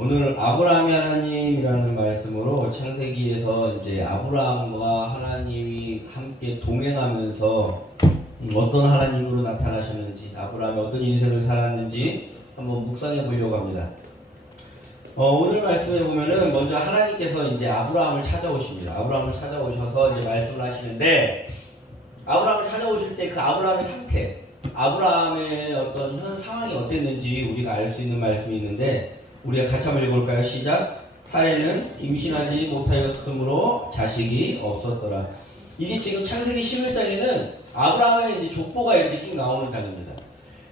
오늘 아브라함의 하나님이라는 말씀으로 창세기에서 이제 아브라함과 하나님이 함께 동행하면서 어떤 하나님으로 나타나셨는지, 아브라함이 어떤 인생을 살았는지 한번 묵상해 보려고 합니다. 오늘 말씀에 보면은 먼저 하나님께서 이제 아브라함을 찾아오십니다. 아브라함을 찾아오셔서 이제 말씀을 하시는데, 아브라함을 찾아오실 때 그 아브라함의 상태, 아브라함의 어떤 현 상황이 어땠는지 우리가 알 수 있는 말씀이 있는데, 우리가 같이 한번 읽어볼까요? 시작. 사례는 임신하지 못하였으므로 자식이 없었더라. 이게 지금 창세기 11장에는 아브라함의 이제 족보가 이렇게 쭉 나오는 장입니다.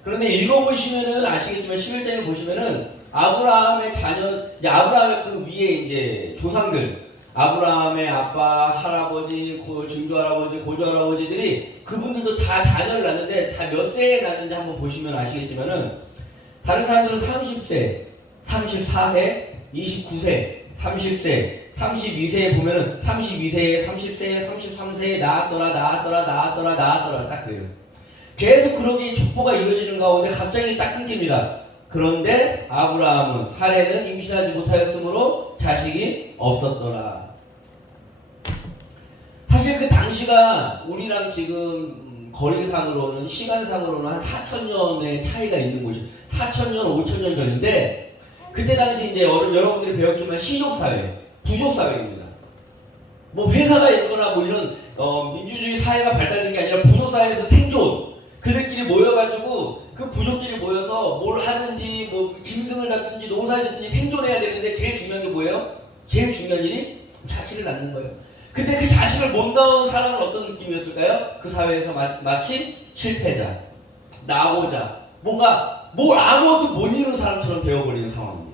그런데 읽어보시면은 아시겠지만 11장에 보시면은 아브라함의 자녀, 이제 아브라함의 그 위에 이제 조상들, 아브라함의 아빠, 할아버지, 증조할아버지, 고조할아버지들이 그분들도 다 자녀를 낳는데 다 몇 세에 낳는지 한번 보시면 아시겠지만은 다른 사람들은 30세, 34세, 29세, 30세, 32세에 보면은 32세에, 30세에, 33세에 낳았더라 딱 그래요. 계속 그러기 족보가 이루어지는 가운데 갑자기 딱 끊깁니다. 그런데 아브라함은 사례는 임신하지 못하였으므로 자식이 없었더라. 사실 그 당시가 우리랑 지금 거리상으로는 시간상으로는 한 4,000년의 차이가 있는 곳이 4,000년, 5,000년 전인데 그때 당시 이제 여러분들이 배웠지만 신욕사회, 부족사회입니다. 뭐 회사가 있거나 뭐 이런 민주주의 사회가 발달된 게 아니라 부족사회에서 생존, 그들끼리 모여가지고 그 부족끼리 모여서 뭘 하든지 뭐 짐승을 잡든지 농사를 짓든지 생존해야 되는데 제일 중요한 게 뭐예요? 제일 중요한 일이 자식을 낳는 거예요. 근데 그 자식을 못 낳은 사람은 어떤 느낌이었을까요? 그 사회에서 마치 실패자, 나고자, 뭔가 뭘 아무것도 못 이룬 사람처럼 되어버리는 상황입니다.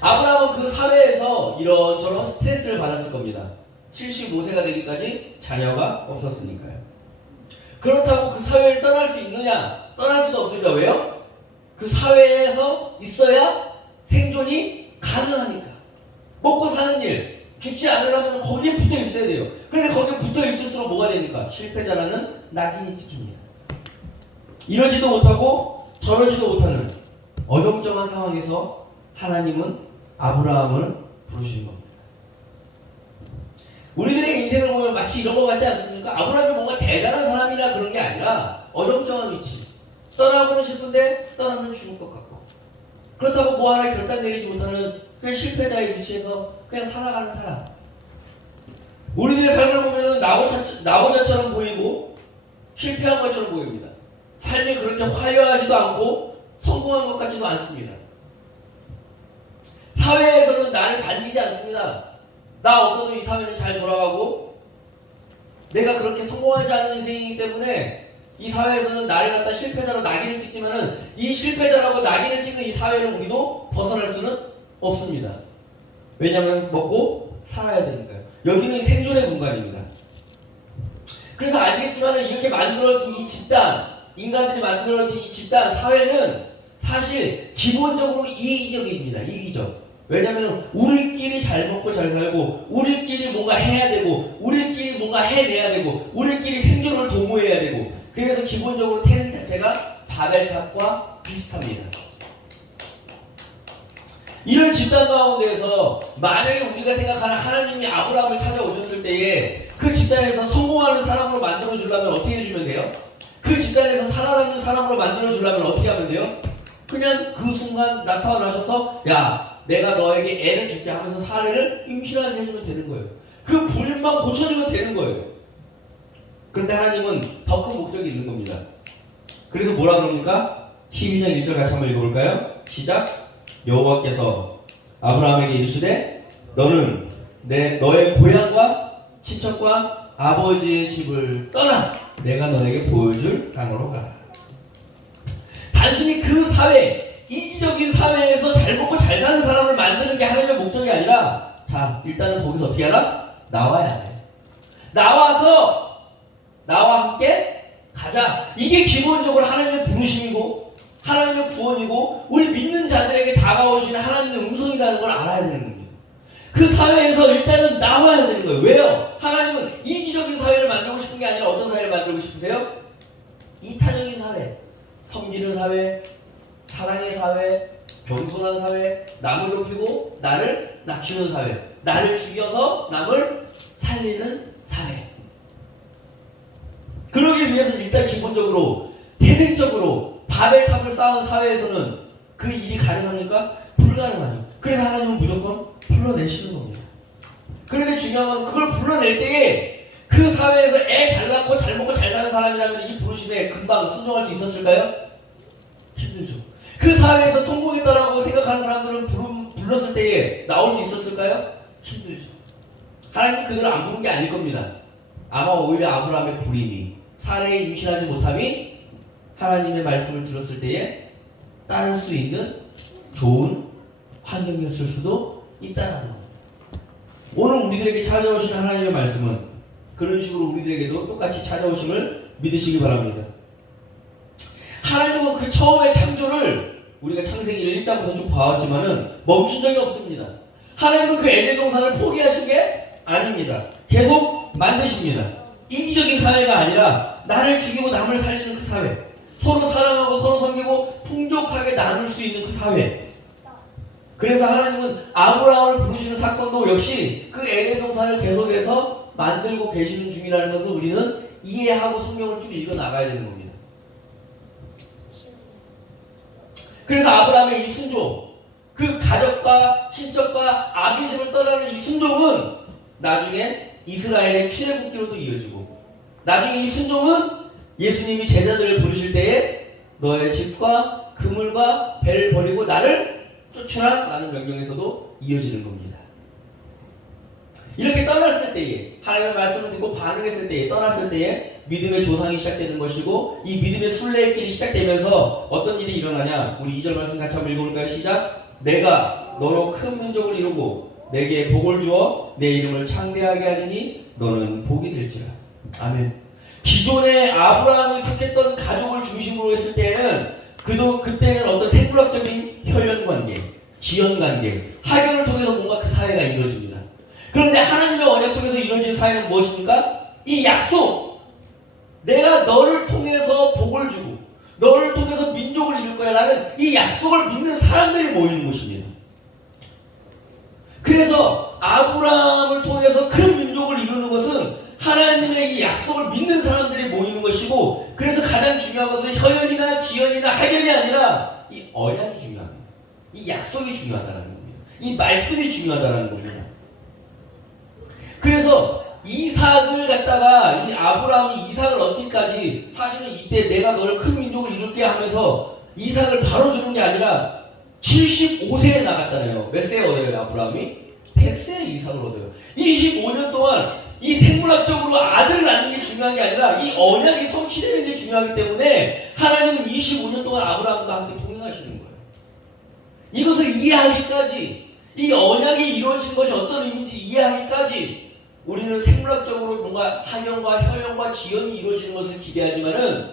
아브라함은 그 사회에서 이런저런 스트레스를 받았을 겁니다. 75세가 되기까지 자녀가 없었으니까요. 그렇다고 그 사회를 떠날 수 있느냐? 떠날 수도 없습니다. 왜요? 그 사회에서 있어야 생존이 가능하니까. 먹고 사는 일, 죽지 않으려면 거기에 붙어 있어야 돼요. 그런데 거기에 붙어 있을수록 뭐가 되니까? 실패자라는 낙인이 찍힙니다. 이러지도 못하고 저러지도 못하는 어정쩡한 상황에서 하나님은 아브라함을 부르시는 겁니다. 우리들의 인생을 보면 마치 이런 것 같지 않습니까? 아브라함이 뭔가 대단한 사람이라 그런 게 아니라 어정쩡한 위치. 떠나고는 싶은데 떠나면 죽을 것 같고, 그렇다고 뭐 하나 결단 내리지 못하는 그냥 실패자의 위치에서 그냥 살아가는 사람. 우리들의 삶을 보면은 나고자처럼 보이고 실패한 것처럼 보입니다. 삶이 그렇게 화려하지도 않고 성공한 것 같지도 않습니다. 사회에서는 나를 반기지 않습니다. 나 없어도 이 사회는 잘 돌아가고 내가 그렇게 성공하지 않은 인생이기 때문에 이 사회에서는 나를 갖다 실패자로 낙인을 찍지만은 이 실패자라고 낙인을 찍는 이 사회를 우리도 벗어날 수는 없습니다. 왜냐하면 먹고 살아야 되니까요. 여기는 생존의 공간입니다. 그래서 아시겠지만 이렇게 만들어진 이 집단, 인간들이 만들어진 이 집단, 사회는 사실 기본적으로 이기적입니다. 이기적. 왜냐하면 우리끼리 잘 먹고 잘 살고 우리끼리 뭔가 해야 되고 우리끼리 뭔가 해내야 되고 우리끼리 생존을 도모해야 되고, 그래서 기본적으로 태생 자체가 바벨탑과 비슷합니다. 이런 집단 가운데에서 만약에 우리가 생각하는 하나님이 아브라함을 찾아오셨을 때에 그 집단에서 성공하는 사람으로 만들어주려면 어떻게 해주면 돼요? 그 집단에서 살아남는 사람으로 만들어주려면 어떻게 하면 돼요? 그냥 그 순간 나타나셔서 야, 내가 너에게 애를 줄게 하면서 사례를 임신하게 해주면 되는 거예요. 그 불만 고쳐주면 되는 거예요. 그런데 하나님은 더 큰 목적이 있는 겁니다. 그래서 뭐라 그럽니까? 12장 1절 같이 한번 읽어볼까요? 시작. 여호와께서 아브라함에게 이르시되 너는 너의 고향과 친척과 아버지의 집을 떠나 내가 너에게 보여줄 땅으로 가라. 단순히 그 사회, 이기적인 사회에서 잘 먹고 잘 사는 사람을 만드는 게 하나님의 목적이 아니라, 자, 일단은 거기서 어떻게 하라? 나와야 돼. 나와 함께 가자. 이게 기본적으로 하나님의 부르심이고 하나님의 구원이고 우리 믿는 자들에게 다가오시는 하나님의 음성이라는 걸 알아야 되는 겁니다. 그 사회에서 일단은 나와야 되는 거예요. 왜요? 하나님은 이기적인 사회를 만들고 싶은 게 아니라 어떤 사회를 만들고 싶으세요? 이타적인 사회, 섬기는 사회, 사랑의 사회, 겸손한 사회, 남을 높이고 나를 낮추는 사회, 나를 죽여서 남을 살리는 사회. 그러기 위해서 일단 기본적으로 태생적으로 바벨탑을 쌓은 사회에서는 그 일이 가능합니까? 불가능하죠. 그래서 하나님은 무조건 불러내시는 겁니다. 그런데 중요한 건 그걸 불러낼 때에 그 사회에서 애 잘 낳고 잘 먹고 잘 사는 사람이라면 이 부르심에 금방 순종할 수 있었을까요? 힘들죠. 그 사회에서 성공했다라고 생각하는 사람들은 불렀을 때에 나올 수 있었을까요? 힘들죠. 하나님은 그들을 안 부른 게 아닐 겁니다. 아마 오히려 아브라함의 불임이, 사례에 임신하지 못함이 하나님의 말씀을 들었을 때에 따를 수 있는 좋은 환경이었을 수도 있다는 겁니다. 오늘 우리들에게 찾아오시는 하나님의 말씀은 그런 식으로 우리들에게도 똑같이 찾아오심을 믿으시기 바랍니다. 하나님은 그 처음의 창조를 우리가 창세기를 1장부터 쭉 봐왔지만은 멈춘 적이 없습니다. 하나님은 그 에덴 동산을 포기하신 게 아닙니다. 계속 만드십니다. 이기적인 사회가 아니라 나를 죽이고 남을 살리는 그 사회, 서로 사랑하고 서로 섬기고 풍족하게 나눌 수 있는 그 사회. 그래서 하나님은 아브라함을 부르시는 사건도 역시 그 에덴 동산을 계속해서 만들고 계시는 중이라는 것을 우리는 이해하고 성경을 쭉 읽어 나가야 되는 겁니다. 그래서 아브라함의 이 순종, 그 가족과 친척과 아비집을 떠나는 이 순종은 나중에 이스라엘의 출애굽기로도 이어지고, 나중에 이 순종은 예수님이 제자들을 부르실 때에 너의 집과 그물과 배를 버리고 나를 쫓으라 라는 명령에서도 이어지는 겁니다. 이렇게 떠났을 때에, 하나님의 말씀을 듣고 반응했을 때에, 떠났을 때에 믿음의 조상이 시작되는 것이고, 이 믿음의 순례길이 시작되면서 어떤 일이 일어나냐. 우리 2절 말씀 같이 한번 읽어볼까요? 시작. 내가 너로 큰 민족을 이루고 내게 복을 주어 내 이름을 창대하게 하리니 너는 복이 될지라. 아멘. 기존에 아브라함이 속했던 가족을 중심으로 했을 때는 그때는 어떤 생물학적인 혈연관계, 지연관계, 학연을 통해서 뭔가 그 사회가 이루어집니다. 그런데 하나님의 언약 속에서 이루어진 사회는 무엇입니까? 이 약속! 내가 너를 통해서 복을 주고 너를 통해서 민족을 이룰 거야 라는 이 약속을 믿는 사람들이 모이는 곳입니다. 그래서 아브라함을 통해서 그 민족을 이루는 것은 하나님의 이 약속을 믿는 사람들이 모이는 것이고, 그래서 가장 중요한 것은 혈연이나 지연이나 학연이 아니라 이 언약이 중요합니다. 이 약속이 중요하다는 겁니다. 이 말씀이 중요하다는 겁니다. 그래서 이삭을 갖다가 이 아브라함이 이삭을 얻기까지 사실은 이때 내가 너를 큰 민족을 이룰게 하면서 이삭을 바로 주는 게 아니라 75세에 나갔잖아요. 몇 세에 얻어요 아브라함이? 100세에 이삭을 얻어요. 25년 동안 이 생물학적으로 아들을 낳는 게 중요한 게 아니라 이 언약이 성취되는 게 중요하기 때문에 하나님은 25년 동안 아브라함과 함께 동행하시는 거예요. 이것을 이해하기까지, 이 언약이 이루어지는 것이 어떤 의미인지 이해하기까지 우리는 생물학적으로 뭔가 학연과 혈연과 지연이 이루어지는 것을 기대하지만은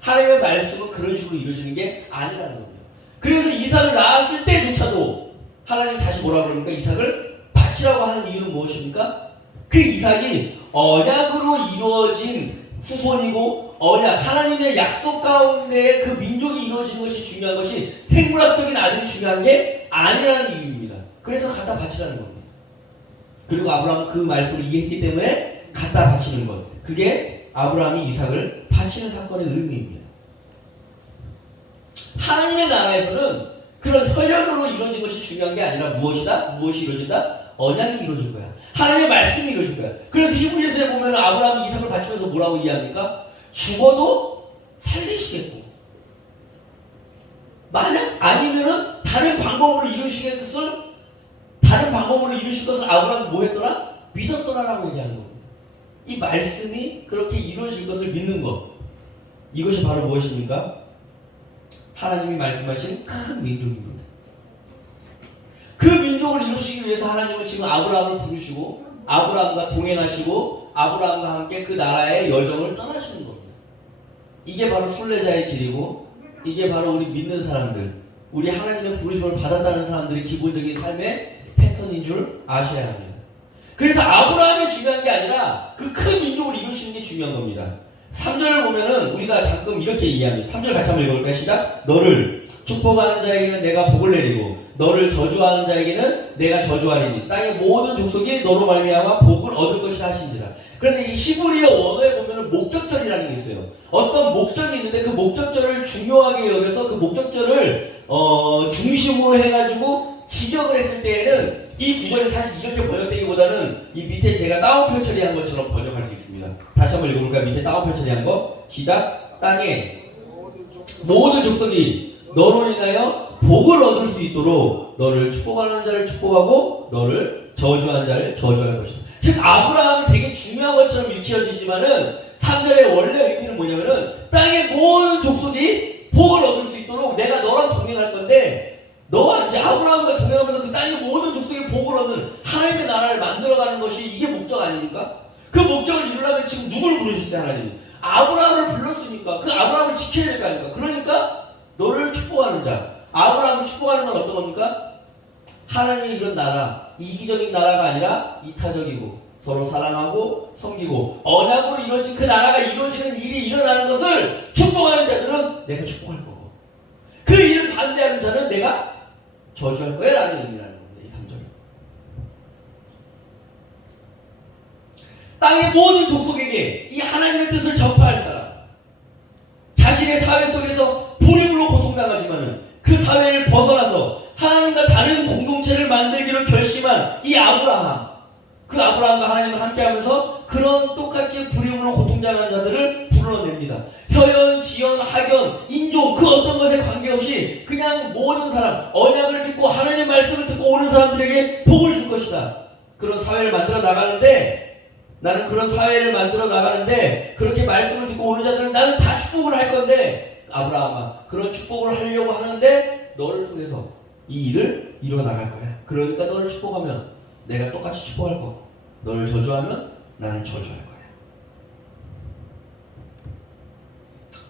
하나님의 말씀은 그런 식으로 이루어지는 게 아니라는 겁니다. 그래서 이삭을 낳았을 때조차도 하나님 다시 뭐라 그럽니까? 이삭을 바치라고 하는 이유는 무엇입니까? 그 이삭이 언약으로 이루어진 후손이고, 언약, 하나님의 약속 가운데 그 민족이 이루어지는 것이 중요한 것이 생물학적인 아들이 중요한 게 아니라는 이유입니다. 그래서 갖다 바치라는 겁니다. 그리고 아브라함은 그 말씀을 이해했기 때문에 갖다 바치는 것, 그게 아브라함이 이삭을 바치는 사건의 의미입니다. 하나님의 나라에서는 그런 혈연으로 이루어진 것이 중요한 게 아니라 무엇이다? 무엇이 이루어진다? 언약이 이루어질 거야. 하나님의 말씀이 이루어질 거야. 그래서 히브리서에 보면 아브라함이 이삭을 바치면서 뭐라고 이해합니까? 죽어도 살리시겠고, 만약 아니면은 다른 방법으로 이루실 것을 아브라함이 뭐 했더라? 믿었더라라고 얘기하는 겁니다. 이 말씀이 그렇게 이루어질 것을 믿는 것, 이것이 바로 무엇입니까? 하나님이 말씀하신 큰 민족입니다. 그 민족을 이루시기 위해서 하나님은 지금 아브라함을 부르시고 아브라함과 동행하시고 아브라함과 함께 그 나라의 여정을 떠나시는 겁니다. 이게 바로 순례자의 길이고, 이게 바로 우리 믿는 사람들, 우리 하나님의 부르심을 받았다는 사람들의 기본적인 삶의 패턴인 줄 아셔야 합니다. 그래서 아브라함이 중요한 게 아니라 그 큰 민족을 이루시는 게 중요한 겁니다. 3절을 보면은 우리가 가끔 이렇게 이해합니다. 3절 같이 한번 읽어볼까요? 시작. 너를 축복하는 자에게는 내가 복을 내리고 너를 저주하는 자에게는 내가 저주하리니 땅의 모든 족속이 너로 말미암아 복을 얻을 것이라 하신지라. 그런데 이 히브리어 원어에 보면은 목적절이라는 게 있어요. 어떤 목적이 있는데 그 목적절을 중요하게 여겨서 그 목적절을 중심으로 해가지고 지적을 했을 때에는 이 구절이 사실 이렇게 번역되기보다는 이 밑에 제가 따옴표 처리한 것처럼 번역할 수 있습니다. 다시 한번 읽어볼까요? 밑에 따옴표 처리한 거 시작. 땅에 모든 족속이 너로 인하여 복을 얻을 수 있도록 너를 축복하는 자를 축복하고 너를 저주하는 자를 저주할 것이다. 즉 아브라함이 되게 중요한 것처럼 읽혀지지만은 3절의 원래 의미는 뭐냐면은 땅의 모든 족속이 복을 얻을 수 있도록 내가 너랑 동행할 건데 너와 이제 아브라함과 동행하면서 그 땅의 모든 족속이 복을 얻는 하나님의 나라를 만들어가는 것이 이게 목적 아닙니까? 그 목적을 이루려면 지금 누구를 부르셨어요? 하나님이 아브라함을 불렀으니까 그 아브라함을 지켜야 될 거 아닙니까? 그러니까 너를 축복하는 자, 아브라함을 축복하는 건 어떤 겁니까? 하나님의 이런 나라, 이기적인 나라가 아니라 이타적이고 서로 사랑하고 섬기고 언약으로 이루어진 그 나라가 이루어지는 일이 일어나는 것을 축복하는 자들은 내가 축복할 거고 그 일을 반대하는 자는 내가 저주할 거야 라는 의미라는 겁니다. 이 3절이. 땅의 모든 족속에게 이 하나님의 뜻을 전파할 사람, 자신의 사회 속에서 불임으로 고통당하지만은 그 사회를 벗어나서 하나님과 다른 공동체를 만들기로 결심한 이 아브라함, 그 아브라함과 하나님을 함께하면서 그런 똑같이 불임으로 고통당하는 자들을 불러냅니다. 혈연, 지연, 학연, 인종 그 어떤 것에 관계없이 그냥 모든 사람, 언약을 믿고 하나님의 말씀을 듣고 오는 사람들에게 복을 줄 것이다. 그런 사회를 만들어 나가는데 나는 그런 사회를 만들어 나가는데 그렇게 말씀을 듣고 오는 자들은 나는 다 축복을 할 건데 아브라함아 그런 축복을 하려고 하는데 너를 통해서 이 일을 이루어 나갈 거야. 그러니까 너를 축복하면 내가 똑같이 축복할 거고 너를 저주하면 나는 저주할 거야.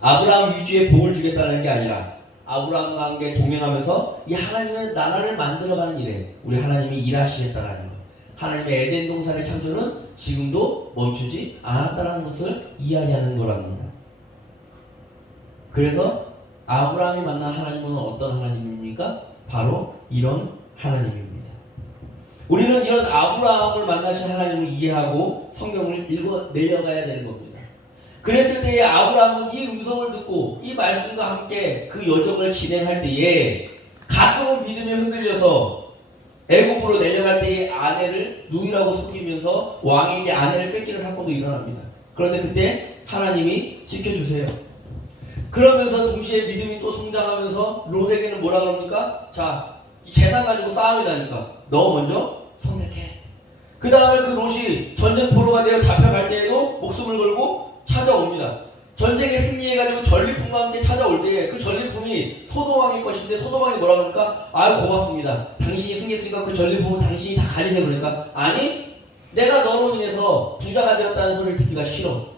아브라함 위주의 복을 주겠다는 게 아니라 아브라함과 함께 동행하면서 이 하나님의 나라를 만들어가는 일에 우리 하나님이 일하시겠다라는 것. 하나님의 에덴 동산의 창조는 지금도 멈추지 않았다는 것을 이야기하는 거랍니다. 그래서 아브라함이 만난 하나님은 어떤 하나님입니까? 바로 이런 하나님입니다. 우리는 이런 아브라함을 만나신 하나님을 이해하고 성경을 읽어 내려가야 되는 겁니다. 그랬을 때에 아브라함은 이 음성을 듣고 이 말씀과 함께 그 여정을 진행할 때에 가끔은 믿음이 흔들려서 애굽으로 내려갈 때에 아내를 누이라고 속이면서 왕에게 아내를 뺏기는 사건도 일어납니다. 그런데 그때 하나님이 지켜주세요. 그러면서 동시에 믿음이 또 성장하면서 롯에게는 뭐라 그럽니까? 자, 재산 가지고 싸움이 나니까 너 먼저 선택해. 그 다음에 그 롯이 전쟁포로가 되어 잡혀갈 때에도 목숨을 걸고 찾아옵니다. 전쟁에 승리해가지고 전리품과 함께 찾아올 때에 그 전리품이 소돔왕의 것인데 소돔왕이 뭐라 그러니까 아유 고맙습니다. 당신이 승리했으니까 그 전리품은 당신이 다 가지세요. 그러니까 아니 내가 너로 인해서 부자가 되었다는 소리를 듣기가 싫어.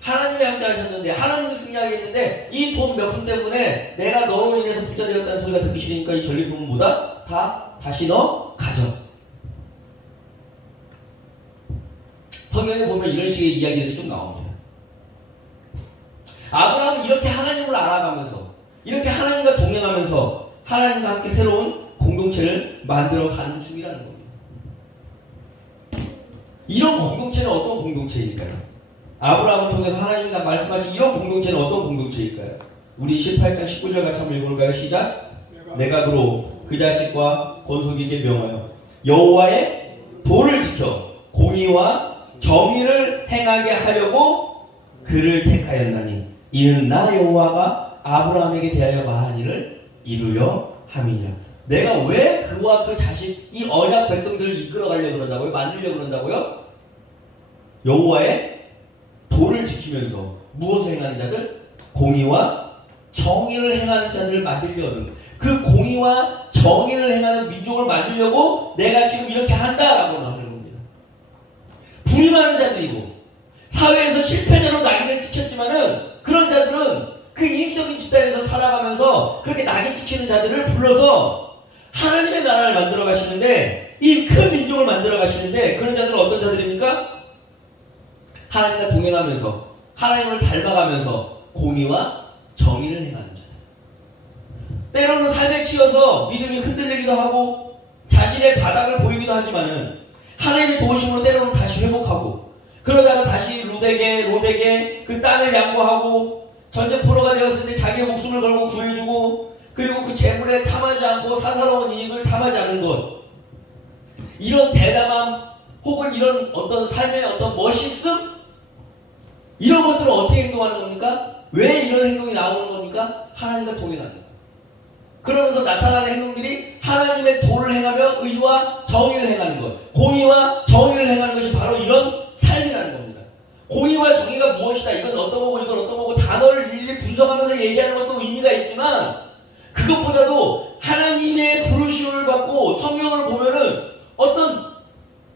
하나님이 함께 하셨는데 하나님이 승리하게 했는데 이 돈 몇 푼 때문에 내가 너로 인해서 부자 되었다는 소리가 듣기 싫으니까 이 전리품은 뭐다? 다 다시 너 가져. 성경에 보면 이런 식의 이야기들이 쭉 나옵니다. 아브라함은 이렇게 하나님을 알아가면서 이렇게 하나님과 동행하면서 하나님과 함께 새로운 공동체를 만들어가는 중이라는 겁니다. 이런 공동체는 어떤 공동체일까요? 아브라함을 통해서 하나님이 말씀하신 이런 공동체는 어떤 공동체일까요? 우리 18장 19절 같이 한번 읽어볼까요? 시작! 내가 그로 그 자식과 권속에게 명하여 여호와의 도를 지켜 공의와 정의를 행하게 하려고 그를 택하였나니 이는 나 여호와가 아브라함에게 대하여 말한 일을 이루려 함이니라. 내가 왜 그와 그 자식 이 언약 백성들을 이끌어가려고 그런다고요? 만들려고 그런다고요? 여호와의 도를 지키면서 무엇을 행하는 자들? 공의와 정의를 행하는 자들을 만들려는 그 공의와 정의를 행하는 민족을 만들려고 내가 지금 이렇게 한다라고 하는 겁니다. 불임하는 자들이고 사회에서 실패자로 낙인을 찍혔지만은 그런 자들은 그 인격적인 집단에서 살아가면서 그렇게 낙인 찍히는 자들을 불러서 하나님의 나라를 만들어 가시는데 이 큰 민족을 만들어 가시는데 그런 자들은 어떤 자들입니까? 하나님과 동행하면서 하나님을 닮아가면서 공의와 정의를 행하는 자들. 때로는 삶에 치여서 믿음이 흔들리기도 하고 자신의 바닥을 보이기도 하지만은 하나님의 도우심으로 때로는 다시 회복하고 그러다가 다시 롯에게 그 땅을 양보하고 전쟁포로가 되었을 때 자기의 목숨을 걸고 구해주고 그리고 그 재물에 탐하지 않고 사사로운 이익을 탐하지 않는 것 이런 대담함 혹은 이런 어떤 삶의 어떤 멋있음 이런 것들을 어떻게 행동하는 겁니까? 왜 이런 행동이 나오는 겁니까? 하나님과 동행하는 것. 그러면서 나타나는 행동들이 하나님의 도를 행하며 의와 정의를 행하는 것 공의와 정의를 행하는 것이 바로 이런 삶이라는 겁니다. 공의와 정의가 무엇이다 이건 어떤 거고 이건 어떤 거고 단어를 일일이 분석하면서 얘기하는 것도 의미가 있지만 그것보다도 하나님의 부르심을 받고 성경을 보면은 어떤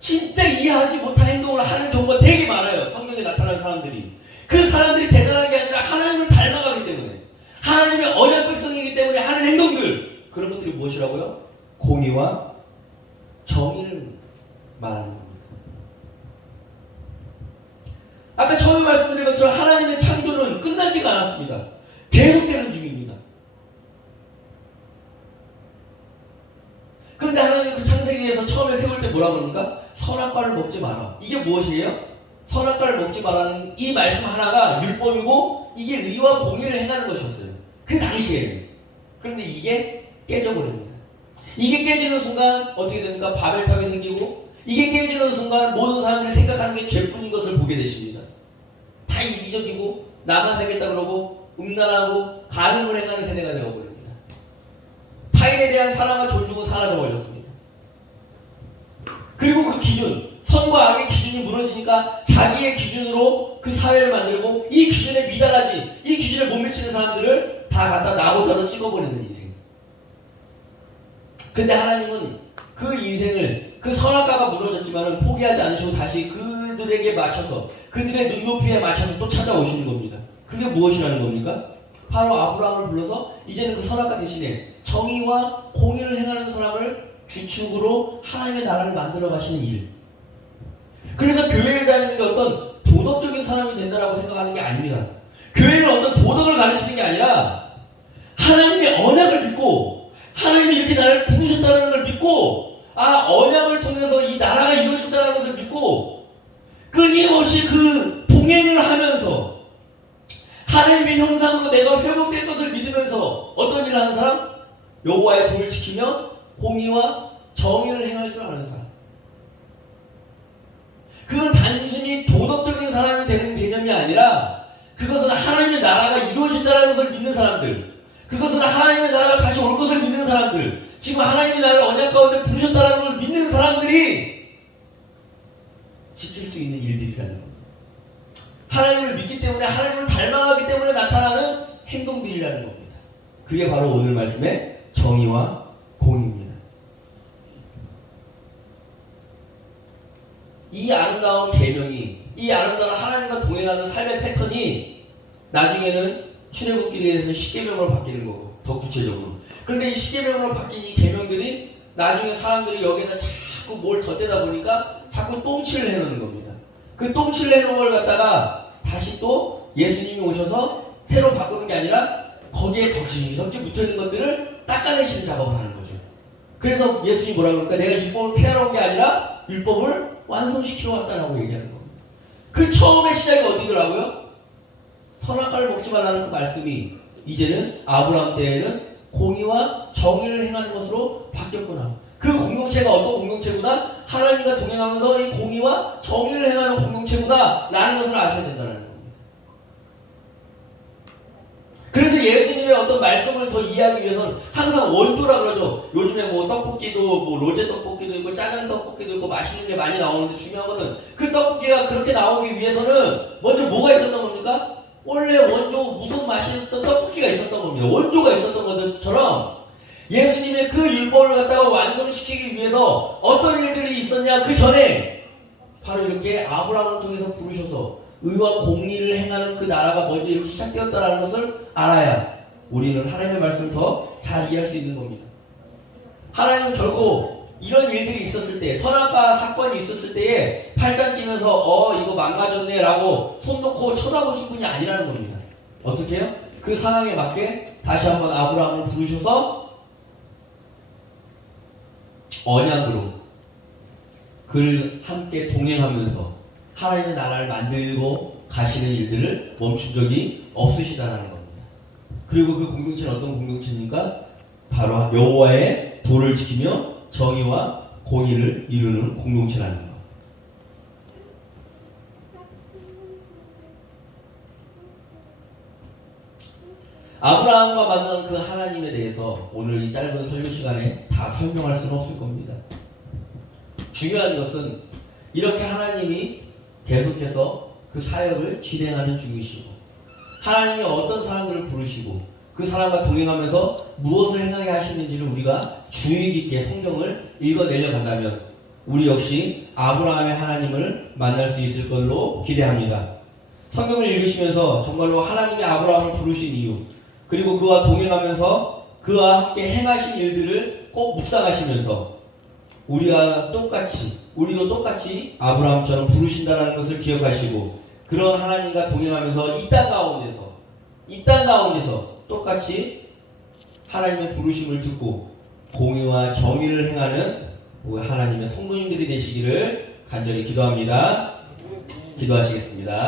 진짜 이해하지 못한 행동을 하는 경우가 되게 많아요. 성경에 나타나는 사람들이. 그 사람들이 대단한 게 아니라 하나님을 닮아가기 때문에 하나님의 언약 백성이기 때문에 하는 행동들 그런 것들이 무엇이라고요? 공의와 정의를 말하는 겁니다. 아까 처음에 말씀드린 것처럼 하나님의 창조는 끝나지가 않았습니다. 계속되는 중입니다. 그런데 하나님이 그 창세기에서 처음에 세울 때 뭐라고 그럽니까? 선악과를 먹지 마라. 이게 무엇이에요? 선악과를 먹지 마라는 이 말씀 하나가 율법이고 이게 의와 공의를 행하는 것이었어요. 그 당시에는. 그런데 이게 깨져버립니다. 이게 깨지는 순간 어떻게 됩니까? 바벨탑이 생기고 이게 깨지는 순간 모든 사람들이 생각하는 게 죄뿐인 것을 보게 되십니다. 다 이기적이고 나만 살겠다 그러고 음란하고 가늠을 행하는 세대가 되어버립니다. 타인에 대한 사랑과 존중은 사라져버렸습니다. 그리고 그 기준, 선과 악의 기준이 무너지니까 자기의 기준으로 그 사회를 만들고 이 기준에 미달하지, 이 기준에 못 미치는 사람들을 다 갖다 나고자로 찍어버리는 인생. 근데 하나님은 그 인생을 그 선악과가 무너졌지만 포기하지 않으시고 다시 그들에게 맞춰서 그들의 눈높이에 맞춰서 또 찾아오시는 겁니다. 그게 무엇이라는 겁니까? 바로 아브라함을 불러서 이제는 그 선악과 대신에 정의와 공의를 행하는 사람을 주축으로 하나님의 나라를 만들어 가시는 일. 그래서 교회를 다니는 게 어떤 도덕적인 사람이 된다라고 생각하는 게 아닙니다. 교회는 어떤 도덕을 가르치는 게 아니라 하나님의 언약을 믿고 하나님이 이렇게 나를 부르셨다는 걸 믿고 언약을 통해서 이 나라가 이루어진다는 것을 믿고 끊임없이 그 동행을 하면서 하나님의 형상으로 내가 회복될 것을 믿으면서 어떤 일을 하는 사람? 여호와의 도를 지키며 공의와 정의를 행할 줄 아는 사람. 그건 단순히 도덕적인 사람이 되는 개념이 아니라 그것은 하나님의 나라가 이루어진다는 것을 믿는 사람들, 그것은 하나님의 나라가 다시 올 것을 믿는 사람들, 지금 하나님의 나라를 언약 가운데 부르셨다는 것을 믿는 사람들이 지킬 수 있는 일들이라는 겁니다. 하나님을 믿기 때문에 하나님을 닮아가기 때문에 나타나는 행동들이라는 겁니다. 그게 바로 오늘 말씀의 정의와 공의입니다. 이 아름다운 계명이, 이 아름다운 하나님과 동행하는 삶의 패턴이 나중에는 출애굽기에서 십계명으로 바뀌는 거고, 더 구체적으로. 그런데 이 십계명으로 바뀐 이 계명들이 나중에 사람들이 여기에다 자꾸 뭘 덧대다 보니까 자꾸 똥칠을 해놓는 겁니다. 그 똥칠을 해놓은 걸 갖다가 다시 또 예수님이 오셔서 새로 바꾸는 게 아니라 거기에 덕지 붙어있는 것들을 닦아내시는 작업을 하는 거죠. 그래서 예수님이 뭐라고 그럴까? 내가 율법을 폐하러 온 게 아니라 율법을 완성시키러 왔다라고 얘기하는 겁니다. 그 처음의 시작이 어디더라고요? 선악과를 먹지 말라는 그 말씀이 이제는 아브라함 때에는 공의와 정의를 행하는 것으로 바뀌었구나. 그 공동체가 어떤 공동체구나? 하나님과 동행하면서 이 공의와 정의를 행하는 공동체구나 라는 것을 아셔야 된다는 겁니다. 그래서 예수님의 어떤 말씀을 더 이해하기 위해서는 항상 원조라 그러죠. 요즘에 뭐 떡볶이도 뭐 로제 떡볶이도 있고 짜장 떡볶이도 있고 맛있는 게 많이 나오는데 중요한 거는 그 떡볶이가 그렇게 나오기 위해서는 먼저 뭐가 있었던 겁니까? 원래 원조 무슨 맛있었던 떡볶이가 있었던 겁니다. 원조가 있었던 것처럼 예수님의 그 율법을 갖다가 완성시키기 위해서 어떤 일들이 있었냐? 그 전에 바로 이렇게 아브라함을 통해서 부르셔서 의와 공의를 행하는 그 나라가 먼저 이렇게 시작되었다는 것을 알아야 우리는 하나님의 말씀을 더 잘 이해할 수 있는 겁니다. 하나님은 결코 이런 일들이 있었을 때, 선악과 사건이 있었을 때에 팔짱 끼면서 이거 망가졌네 라고 손 놓고 쳐다보실 분이 아니라는 겁니다. 어떻게 해요? 그 상황에 맞게 다시 한번 아브라함을 부르셔서 언약으로 그를 함께 동행하면서 하나님의 나라를 만들고 가시는 일들을 멈춘 적이 없으시다는 겁니다. 그리고 그 공동체는 어떤 공동체입니까? 바로 여호와의 도를 지키며 정의와 공의를 이루는 공동체라는 것. 아브라함과 만난 그 하나님에 대해서 오늘 이 짧은 설교 시간에 다 설명할 수는 없을 겁니다. 중요한 것은 이렇게 하나님이 계속해서 그 사역을 진행하는 중이시고 하나님이 어떤 사람들을 부르시고 그 사람과 동행하면서 무엇을 행하게 하시는지를 우리가 주의 깊게 성경을 읽어내려 간다면 우리 역시 아브라함의 하나님을 만날 수 있을 걸로 기대합니다. 성경을 읽으시면서 정말로 하나님이 아브라함을 부르신 이유 그리고 그와 동행하면서 그와 함께 행하신 일들을 꼭 묵상하시면서 우리도 똑같이 아브라함처럼 부르신다는 것을 기억하시고 그런 하나님과 동행하면서 이 땅 가운데서 똑같이 하나님의 부르심을 듣고 공의와 정의를 행하는 하나님의 성도님들이 되시기를 간절히 기도합니다. 기도하시겠습니다.